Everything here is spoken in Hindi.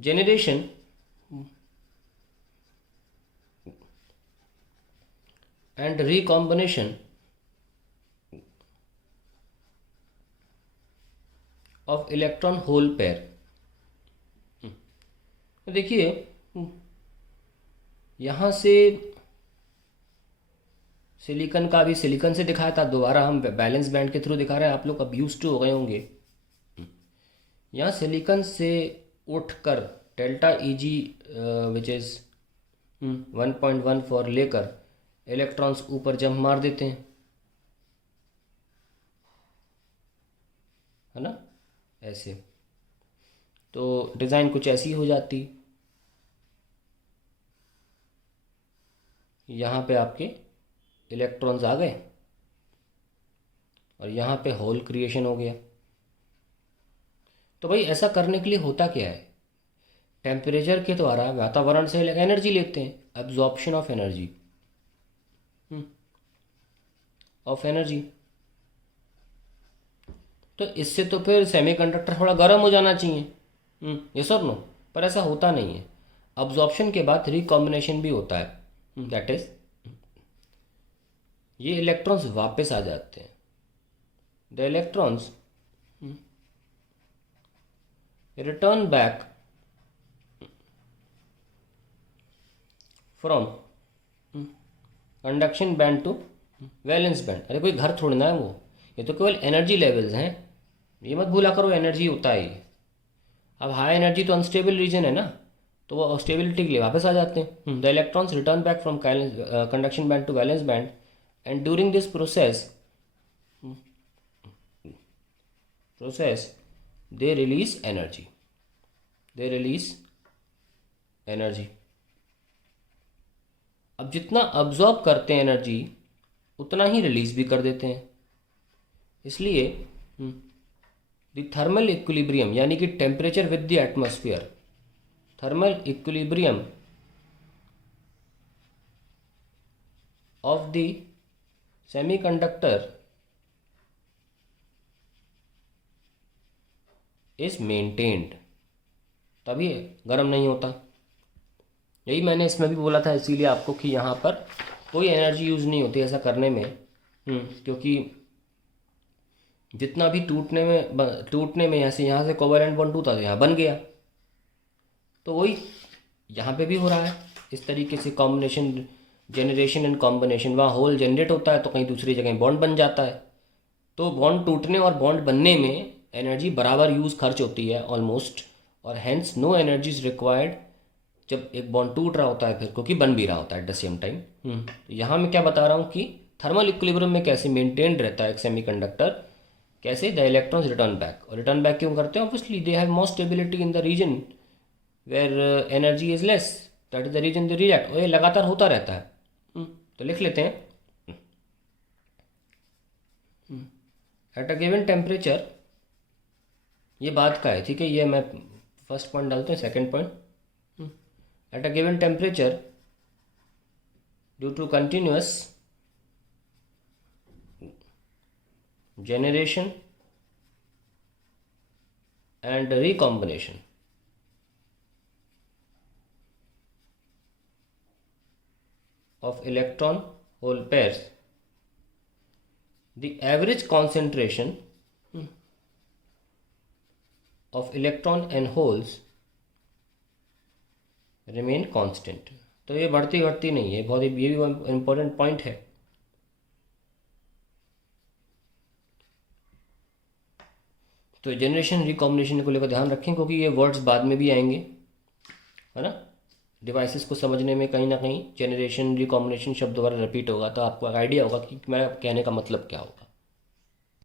generation and recombination of electron hole pair। तो देखिए यहाँ से सिलिकॉन का, अभी सिलिकॉन से दिखाया था, दोबारा हम बैलेंस बैंड के थ्रू दिखा रहे हैं। आप लोग अब यूज टू हो गए होंगे। यहाँ सिलिकॉन से उठकर delta E ji which is 1.14 लेकर इलेक्ट्रॉन्स ऊपर जंप मार देते हैं, है ना, ऐसे। तो डिज़ाइन कुछ ऐसी हो जाती। यहाँ पे आपके इलेक्ट्रॉन्स आ गए और यहाँ पे होल क्रिएशन हो गया। तो भाई ऐसा करने के लिए होता क्या है, टेम्परेचर के द्वारा वातावरण से एनर्जी लेते हैं, एब्जॉर्प्शन ऑफ एनर्जी, तो इससे तो फिर सेमीकंडक्टर थोड़ा गर्म हो जाना चाहिए, ये सब नो, पर ऐसा होता नहीं है। अब्जॉर्प्शन के बाद रिकॉम्बिनेशन भी होता है, दैट इज ये इलेक्ट्रॉन्स वापस आ जाते हैं। The electrons return back from conduction band to valence band. अरे कोई घर छोड़ना है वो, ये तो केवल एनर्जी लेवल्स हैं, ये मत भूला करो एनर्जी होता है ये। अब हाई एनर्जी तो अनस्टेबल रीजन है ना, तो वो स्टेबिलिटी के लिए वापस आ जाते हैं। The electrons return back from conduction band to valence band and during this process they release energy. अब जितना अब्जॉर्ब करते हैं एनर्जी उतना ही रिलीज भी कर देते हैं। इसलिए द थर्मल इक्विलिब्रियम यानी कि temperature with the atmosphere, thermal equilibrium of the semiconductor is maintained, तभी गर्म नहीं होता। यही मैंने इसमें भी बोला था, इसीलिए आपको कि यहाँ पर कोई एनर्जी यूज़ नहीं होती ऐसा करने में, क्योंकि जितना भी टूटने में यहाँ से कोवैलेंट बॉन्ड टूटा तो यहाँ बन गया, तो वही यहाँ पे भी हो रहा है इस तरीके से। कॉम्बिनेशन, जनरेशन एंड कॉम्बिनेशन, वहाँ होल जनरेट होता है तो कहीं दूसरी जगह बॉन्ड बन जाता है। तो बॉन्ड टूटने और बॉन्ड बनने में एनर्जी बराबर यूज़ खर्च होती है ऑलमोस्ट, और hence no energy is required जब एक बॉन्ड टूट रहा होता है फिर, क्योंकि बन भी रहा होता है एट द सेम टाइम। तो यहाँ मैं क्या बता रहा हूँ कि थर्मल इक्विलिब्रियम में कैसे मेंटेन्ड रहता है एक सेमीकंडक्टर, कैसे द इलेक्ट्रॉन्स रिटर्न बैक। और रिटर्न बैक क्यों करते हैं, obviously they have more stability in the region where energy is less, that is the reason they react. और ये लगातार होता रहता है। तो लिख लेते हैं, एट अ गिवन टेम्परेचर, ये बात का है, ठीक है, ये मैं फर्स्ट पॉइंट डालते हैं। Second point, at a given temperature due to continuous generation and recombination of electron hole pairs, the average concentration of electron and holes remain constant. तो ये बढ़ती घटती नहीं है, बहुत ये भी इम्पोर्टेंट पॉइंट है। तो जनरेशन रिकॉम्बिनेशन को लेकर ध्यान रखें, क्योंकि ये वर्ड्स बाद में भी आएंगे, है ना। डिवाइसेस को समझने में कहीं ना कहीं जनरेशन रिकॉम्बिनेशन शब्द दोबारा रिपीट होगा, तो आपको आइडिया होगा कि मेरा कहने का मतलब क्या होगा।